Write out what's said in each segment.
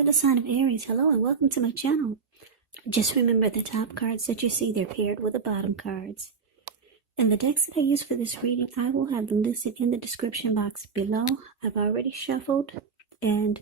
For the sign of Aries, hello and welcome to my channel. Just remember the top cards that you see, they're paired with the bottom cards. And the decks that I use for this reading, I will have them listed in the description box below. I've already shuffled and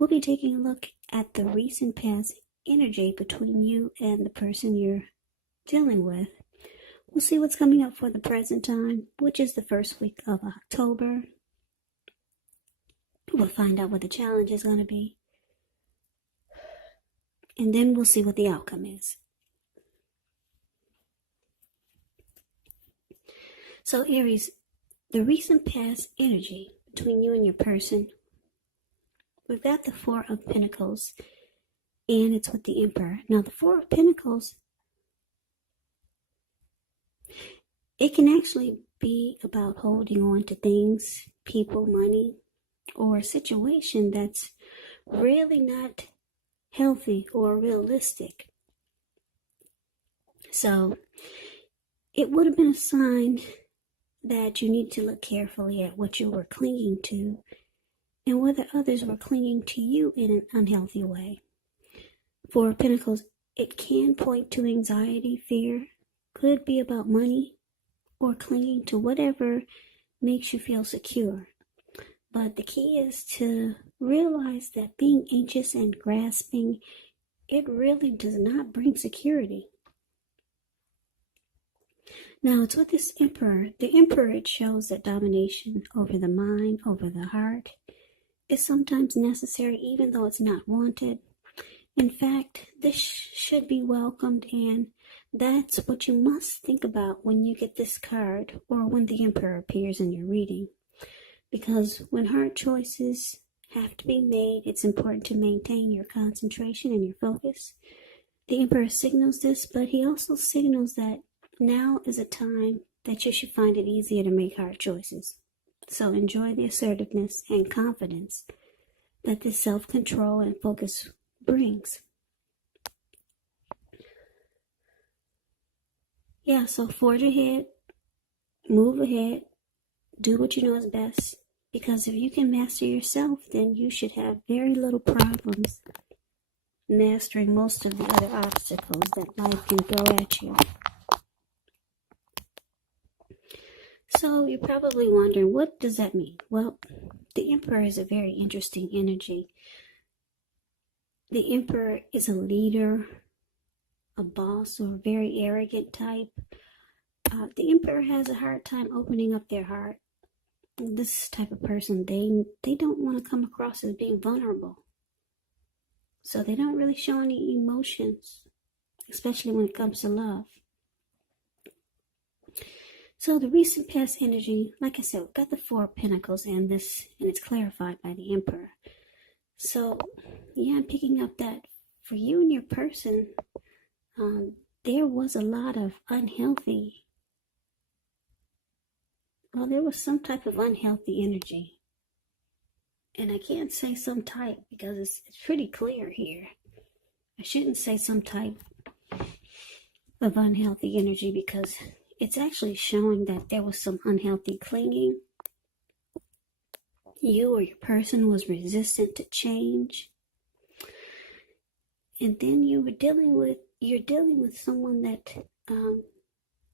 we'll be taking a look at the recent past energy between you and the person you're dealing with. We'll see what's coming up for the present time, which is the first week of October. We'll find out what the challenge is going to be. And then we'll see what the outcome is. So Aries, the recent past energy between you and your person, we've got the Four of Pentacles, and it's with the Emperor. Now the Four of Pentacles, it can actually be about holding on to things, people, money, or a situation that's really not healthy or realistic. So it would have been a sign that you need to look carefully at what you were clinging to and whether others were clinging to you in an unhealthy way. Four of Pentacles, it can point to anxiety, fear, could be about money or clinging to whatever makes you feel secure. But the key is to realize that being anxious and grasping, it really does not bring security. Now, it's with this Emperor. The Emperor, it shows that domination over the mind, over the heart, is sometimes necessary even though it's not wanted. In fact, this should be welcomed, and that's what you must think about when you get this card or when the Emperor appears in your reading. Because when hard choices have to be made, it's important to maintain your concentration and your focus. The Emperor signals this, but he also signals that now is a time that you should find it easier to make hard choices. So enjoy the assertiveness and confidence that this self-control and focus brings. Yeah, so forge ahead, move ahead, do what you know is best, because if you can master yourself, then you should have very little problems mastering most of the other obstacles that life can throw at you. So you're probably wondering, what does that mean? Well, the Emperor is a very interesting energy. The Emperor is a leader, a boss, or a very arrogant type. The Emperor has a hard time opening up their heart. This type of person, they don't want to come across as being vulnerable. So they don't really show any emotions, especially when it comes to love. So the recent past energy, like I said, we've got the Four of Pentacles and it's clarified by the Emperor. So yeah, I'm picking up that for you and your person, there was a lot of there was some type of unhealthy energy. And I can't say some type because it's pretty clear here. I shouldn't say some type of unhealthy energy because it's actually showing that there was some unhealthy clinging. You or your person was resistant to change. And then you're dealing with someone that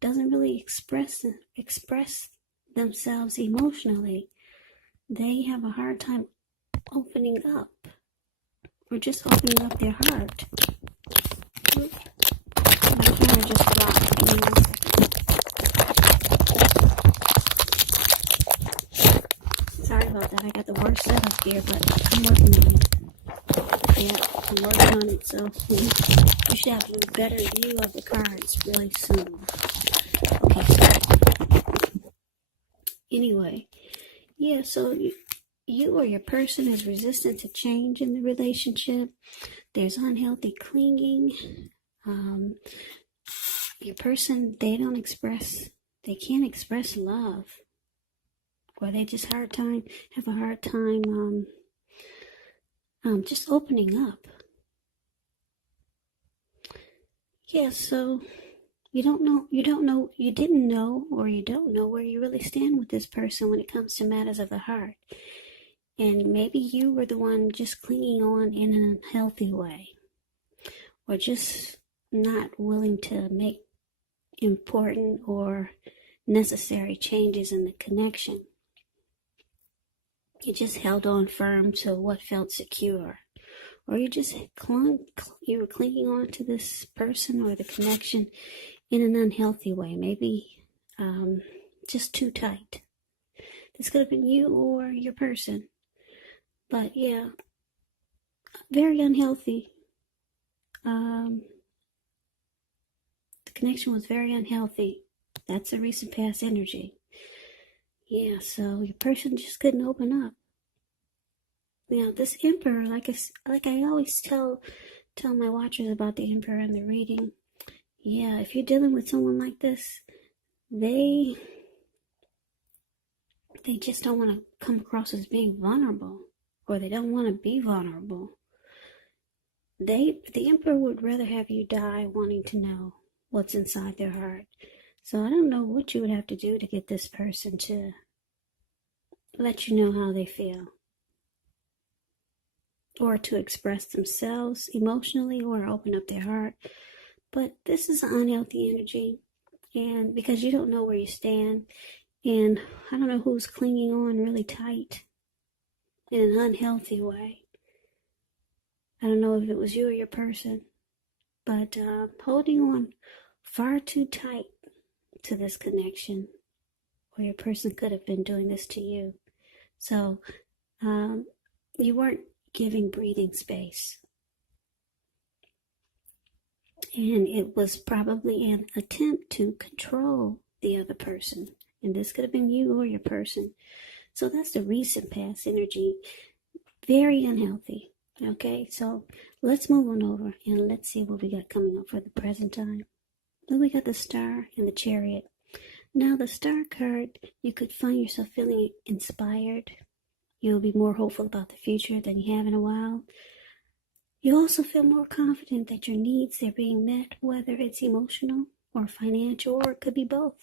doesn't really express themselves emotionally. They have a hard time opening up or just opening up their heart. My camera just blocked. Give me 1 second. Sorry about that. I got the worst setup here, but I'm working on it. Yeah, I'm working on it, so you should have a better view of the cards really soon. Okay. Anyway, yeah, so you or your person is resistant to change in the relationship. There's unhealthy clinging. Your person, they can't express love, or they just have a hard time just opening up. Yeah, so you didn't know, or you don't know where you really stand with this person when it comes to matters of the heart. And maybe you were the one just clinging on in an unhealthy way, or just not willing to make important or necessary changes in the connection. You just held on firm to what felt secure, or you were clinging on to this person or the connection in an unhealthy way, maybe just too tight. This could have been you or your person, but yeah, very unhealthy. The connection was very unhealthy. That's a recent past energy. Yeah, so your person just couldn't open up. Now, this Emperor, like I always tell my watchers about the Emperor and the reading. Yeah, if you're dealing with someone like this, they just don't want to come across as being vulnerable, or they don't want to be vulnerable. The Emperor would rather have you die wanting to know what's inside their heart. So I don't know what you would have to do to get this person to let you know how they feel, or to express themselves emotionally, or open up their heart. But this is an unhealthy energy, and because you don't know where you stand, and I don't know who's clinging on really tight in an unhealthy way. I don't know if it was you or your person, but holding on far too tight to this connection, or your person could have been doing this to you. So you weren't giving breathing space. And it was probably an attempt to control the other person. And this could have been you or your person. So that's the recent past energy. Very unhealthy. Okay, so let's move on over and let's see what we got coming up for the present time. Then we got the Star and the Chariot. Now the Star card, you could find yourself feeling inspired. You'll be more hopeful about the future than you have in a while. You also feel more confident that your needs are being met, whether it's emotional or financial, or it could be both.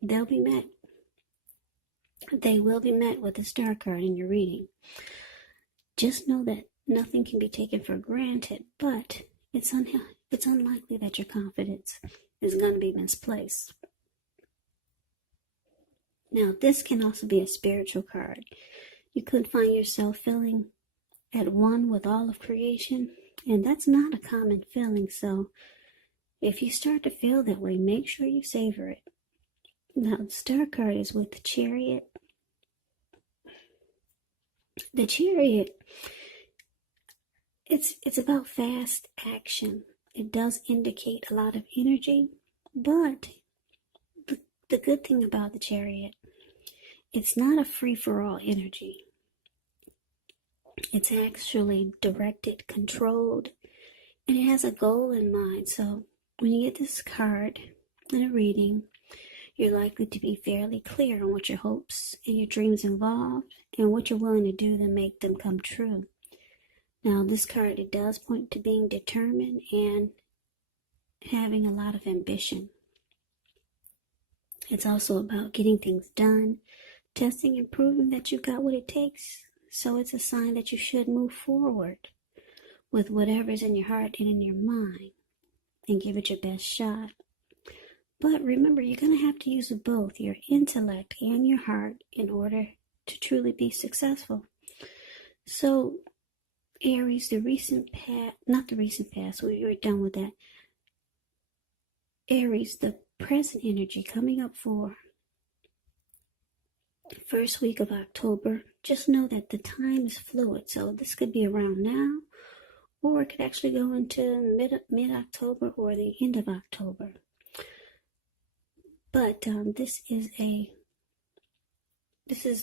They'll be met. They will be met with the Star card in your reading. Just know that nothing can be taken for granted, but it's unlikely that your confidence is going to be misplaced. Now, this can also be a spiritual card. You could find yourself feeling at one with all of creation, and that's not a common feeling. So if you start to feel that way, make sure you savor it. Now, the Star card is with the Chariot. The Chariot, it's about fast action. It does indicate a lot of energy, but the good thing about the Chariot, it's not a free-for-all energy. It's actually directed, controlled, and it has a goal in mind. So when you get this card in a reading, you're likely to be fairly clear on what your hopes and your dreams involve, and what you're willing to do to make them come true. Now, this card, it does point to being determined and having a lot of ambition. It's also about getting things done, testing and proving that you've got what it takes. So it's a sign that you should move forward with whatever's in your heart and in your mind and give it your best shot. But remember, you're going to have to use both your intellect and your heart in order to truly be successful. So, Aries, not the recent past, we were done with that. Aries, the present energy coming up for the first week of October. Just know that the time is fluid, so this could be around now, or it could actually go into mid-October or the end of October. But this is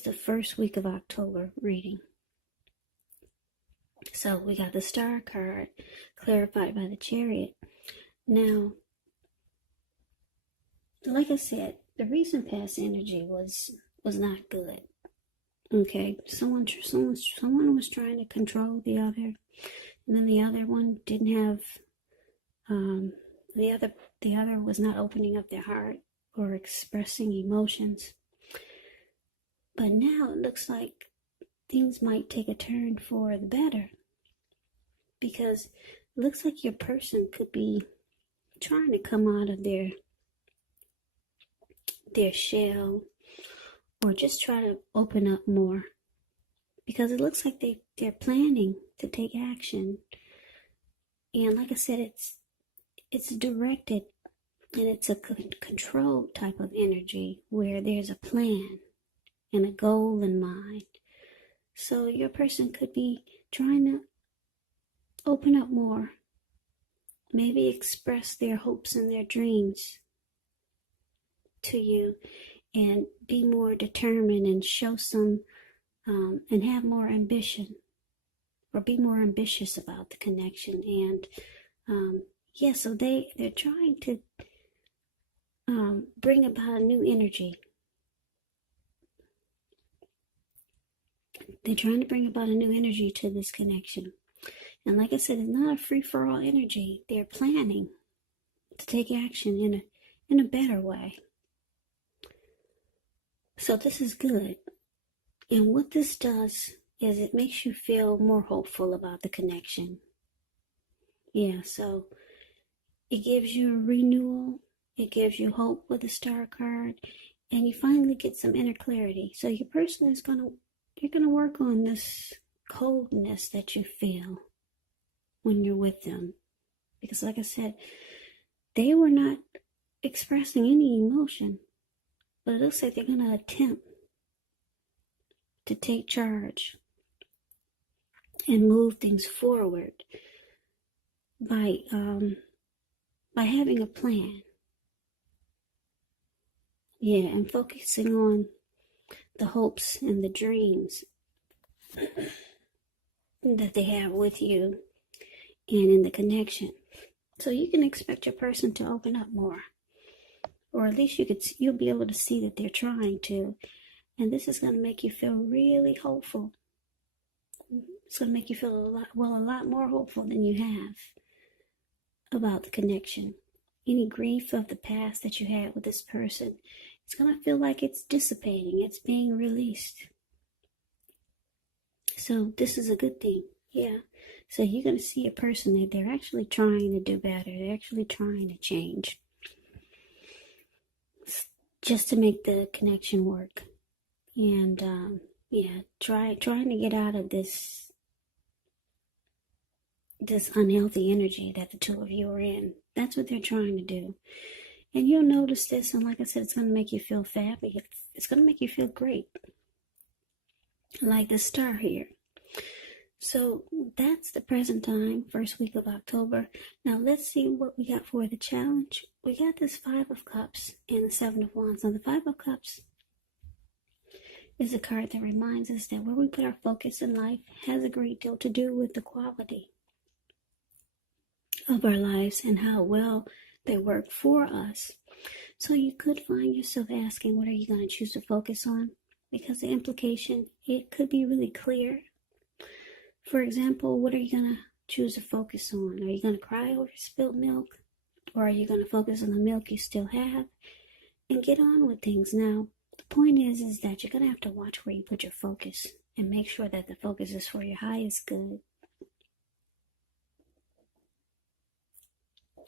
the first week of October reading. So we got the Star card clarified by the Chariot. Now, like I said, the recent past energy was not good. Okay, someone was trying to control the other, and then the other one didn't have the other was not opening up their heart or expressing emotions. But now it looks like things might take a turn for the better, because it looks like your person could be trying to come out of their shell, or just try to open up more, because it looks like they're planning to take action. And like I said, it's directed, and it's a controlled type of energy where there's a plan and a goal in mind. So your person could be trying to open up more, maybe express their hopes and their dreams to you, and be more determined and show some, and have more ambition, or be more ambitious about the connection. And so they're trying to bring about a new energy. They're trying to bring about a new energy to this connection. And like I said, it's not a free-for-all energy. They're planning to take action in a better way. So this is good. And what this does is it makes you feel more hopeful about the connection. Yeah, so it gives you a renewal. It gives you hope with the Star card. And you finally get some inner clarity. So your person is you're going to work on this coldness that you feel when you're with them. Because like I said, they were not expressing any emotion. But it looks like they're going to attempt to take charge and move things forward by having a plan. Yeah, and focusing on the hopes and the dreams that they have with you and in the connection. So you can expect your person to open up more, or at least you'll be able to see that they're trying to, and this is going to make you feel really hopeful. It's going to make you feel a lot more hopeful than you have about the connection. Any grief of the past that you had with this person, it's going to feel like it's dissipating. It's being released. So this is a good thing. Yeah. So you're going to see a person that they're actually trying to do better. They're actually trying to change, just to make the connection work. And trying to get out of this unhealthy energy that the two of you are in. That's what they're trying to do. And you'll notice this, and like I said, it's going to make you feel fabulous. It's going to make you feel great. Like the star here. So that's the present time, first week of October. Now let's see what we got for the challenge. We got this 5 of Cups and the 7 of Wands. Now the 5 of Cups is a card that reminds us that where we put our focus in life has a great deal to do with the quality of our lives and how well they work for us. So you could find yourself asking, what are you going to choose to focus on? Because the implication, it could be really clear. For example, what are you going to choose to focus on? Are you going to cry over spilled milk? Or are you going to focus on the milk you still have and get on with things? Now, the point is that you're going to have to watch where you put your focus and make sure that the focus is for your highest good.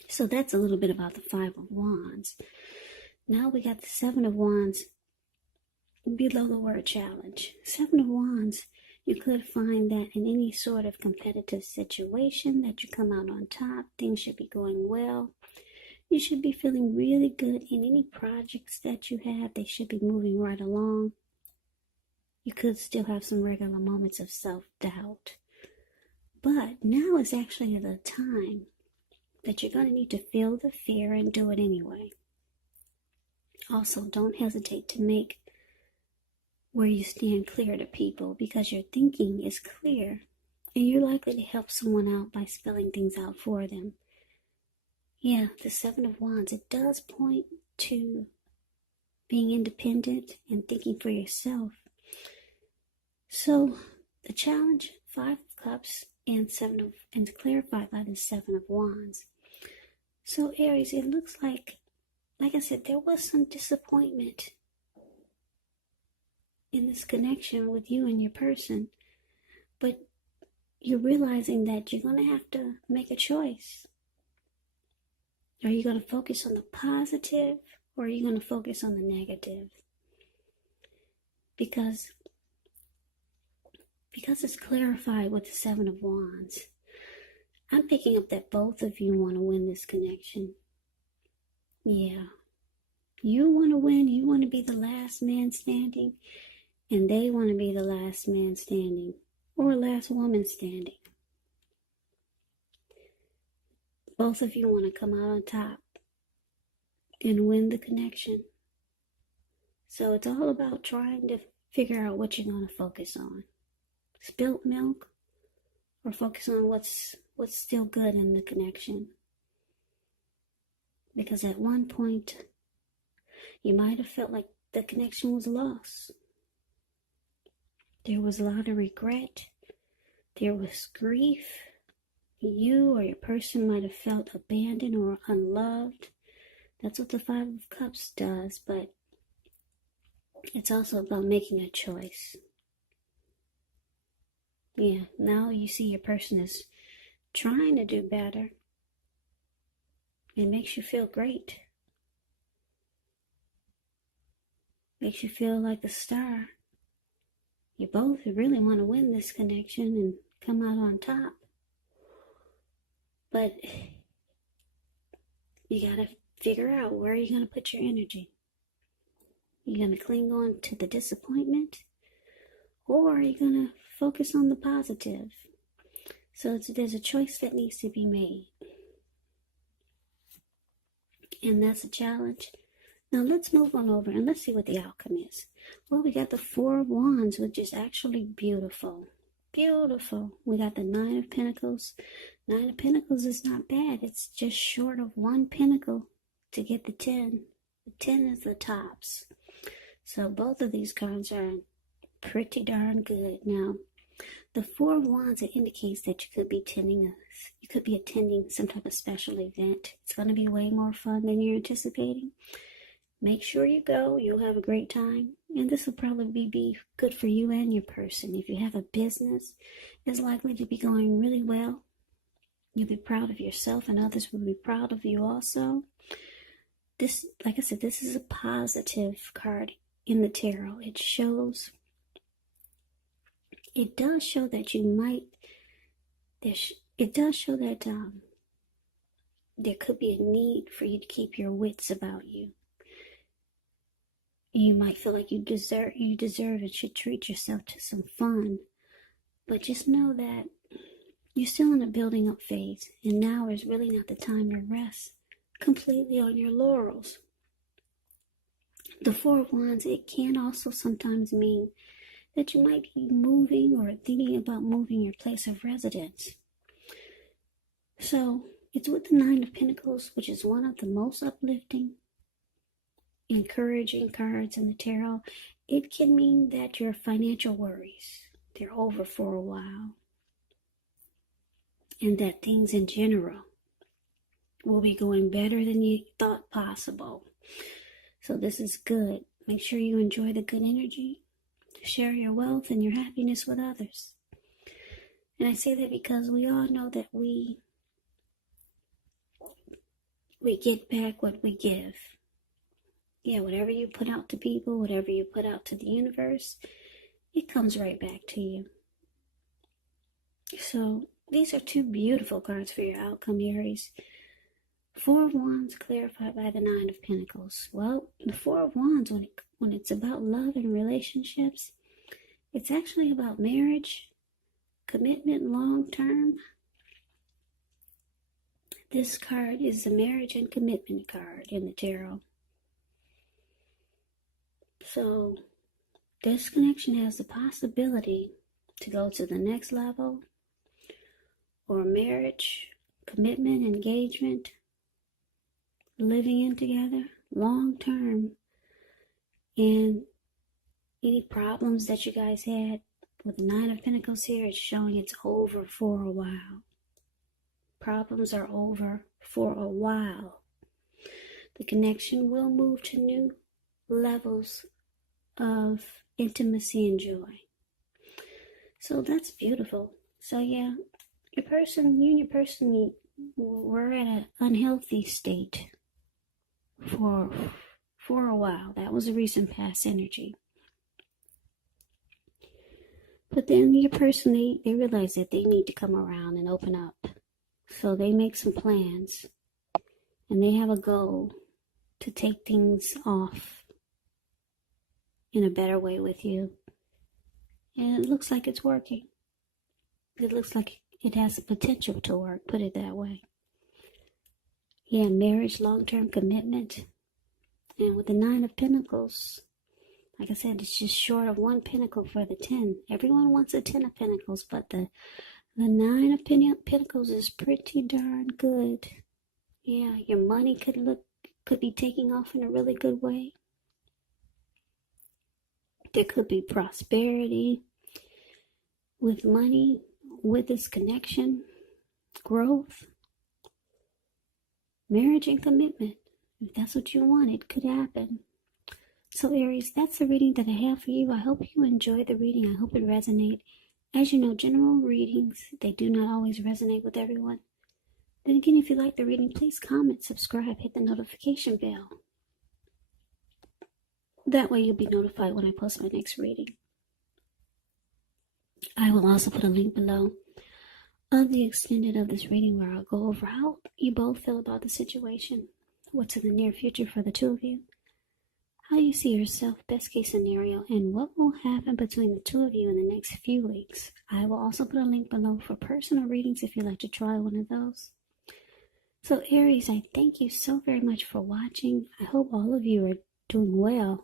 So that's a little bit about the 5 of Wands. Now we got the 7 of Wands below the word challenge. 7 of Wands, you could find that in any sort of competitive situation that you come out on top, things should be going well. You should be feeling really good in any projects that you have. They should be moving right along. You could still have some regular moments of self-doubt. But now is actually the time that you're going to need to feel the fear and do it anyway. Also, don't hesitate to make where you stand clear to people, because your thinking is clear and you're likely to help someone out by spelling things out for them. Yeah, the 7 of Wands, it does point to being independent and thinking for yourself. So the challenge, 5 of Cups and clarified by the 7 of Wands. So Aries, it looks like I said, there was some disappointment in this connection with you and your person, but you're realizing that you're going to have to make a choice. Are you going to focus on the positive, or are you going to focus on the negative? Because it's clarified with the Seven of Wands, I'm picking up that both of you want to win this connection. Yeah. You want to win. You want to be the last man standing, and they want to be the last man standing, or last woman standing. Both of you want to come out on top and win the connection. So it's all about trying to figure out what you're going to focus on. Spilt milk, or focus on what's still good in the connection. Because at one point, you might have felt like the connection was lost. There was a lot of regret. There was grief. You or your person might have felt abandoned or unloved. That's what the Five of Cups does, but it's also about making a choice. Yeah, now you see your person is trying to do better. It makes you feel great. Makes you feel like the star. You both really want to win this connection and come out on top. But you gotta figure out where you're gonna put your energy. You're gonna cling on to the disappointment, or are you gonna focus on the positive? So there's a choice that needs to be made. And that's a challenge. Now let's move on over and let's see what the outcome is. Well, we got the Four of Wands, which is actually beautiful. Beautiful. We got the Nine of Pentacles. Nine of Pentacles is not bad. It's just short of one pentacle to get the 10. The 10 is the tops. So both of these cards are pretty darn good. Now, the Four of Wands, it indicates that you could be attending some type of special event. It's going to be way more fun than you're anticipating. Make sure you go. You'll have a great time. And this will probably be good for you and your person. If you have a business, it's likely to be going really well. You'll be proud of yourself, and others will be proud of you also. This, like I said, this is a positive card in the tarot. It does show that there could be a need for you to keep your wits about you. You might feel like you deserve and should treat yourself to some fun. But just know that you're still in a building up phase, and now is really not the time to rest completely on your laurels. The Four of Wands, it can also sometimes mean that you might be moving or thinking about moving your place of residence. So it's with the Nine of Pentacles, which is one of the most uplifting, encouraging cards in the tarot. It can mean that your financial worries, they're over for a while, and that things in general will be going better than you thought possible. So this is good. Make sure you enjoy the good energy. Share your wealth and your happiness with others. And I say that because we all know that we get back what we give. Yeah, whatever you put out to people, whatever you put out to the universe, it comes right back to you. So these are two beautiful cards for your outcome, Aries. Four of Wands clarified by the Nine of Pentacles. Well, the Four of Wands, when it's about love and relationships, it's actually about marriage, commitment, long term. This card is a marriage and commitment card in the tarot. So this connection has the possibility to go to the next level, or marriage, commitment, engagement, living in together, long term. And any problems that you guys had with the Nine of Pentacles here, it's showing it's over for a while. Problems are over for a while. The connection will move to new levels of intimacy and joy. So that's beautiful. So yeah, you and your person were at an unhealthy state for a while. That was a recent past energy. But then your person, they realize that they need to come around and open up. So they make some plans and they have a goal to take things off in a better way with you. And it looks like it's working. It looks like it has the potential to work, put it that way. Yeah, marriage, long-term commitment. And with the 9 of Pentacles, like I said, it's just short of 1 pentacle for the 10. Everyone wants a 10 of Pentacles, but the 9 of Pentacles is pretty darn good. Yeah, your money could be taking off in a really good way. There could be prosperity with money, with this connection, growth, marriage and commitment. If that's what you want, it could happen. So Aries, that's the reading that I have for you. I hope you enjoy the reading. I hope it resonates. As you know, general readings, they do not always resonate with everyone. Then again, if you like the reading, please comment, subscribe, hit the notification bell. That way you'll be notified when I post my next reading. I will also put a link below of the extended of this reading where I'll go over how you both feel about the situation, what's in the near future for the two of you, how you see yourself, best case scenario, and what will happen between the two of you in the next few weeks. I will also put a link below for personal readings if you'd like to try one of those. So Aries, I thank you so very much for watching. I hope all of you are doing well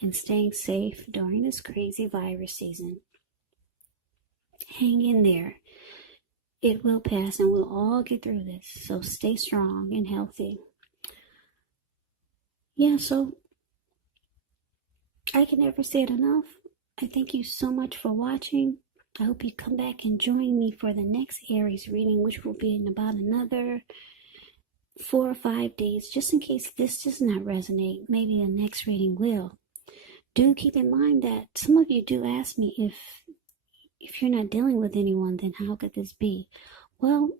and staying safe during this crazy virus season. Hang in there. It will pass and we'll all get through this. So stay strong and healthy. Yeah, so I can never say it enough. I thank you so much for watching. I hope you come back and join me for the next Aries reading, which will be in about another 4 or 5 days, just in case this does not resonate. Maybe the next reading will. Do keep in mind that some of you do ask me if you're not dealing with anyone, then how could this be? Well,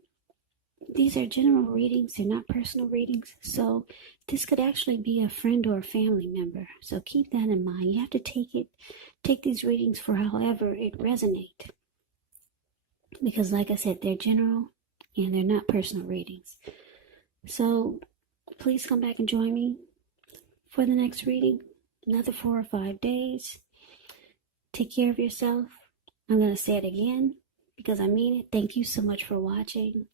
these are general readings, they're not personal readings, so this could actually be a friend or a family member. So keep that in mind. You have to take these readings for however it resonates. Because like I said, they're general and they're not personal readings. So please come back and join me for the next reading. Another 4 or 5 days. Take care of yourself. I'm going to say it again because I mean it. Thank you so much for watching.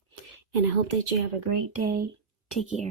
And I hope that you have a great day. Take care.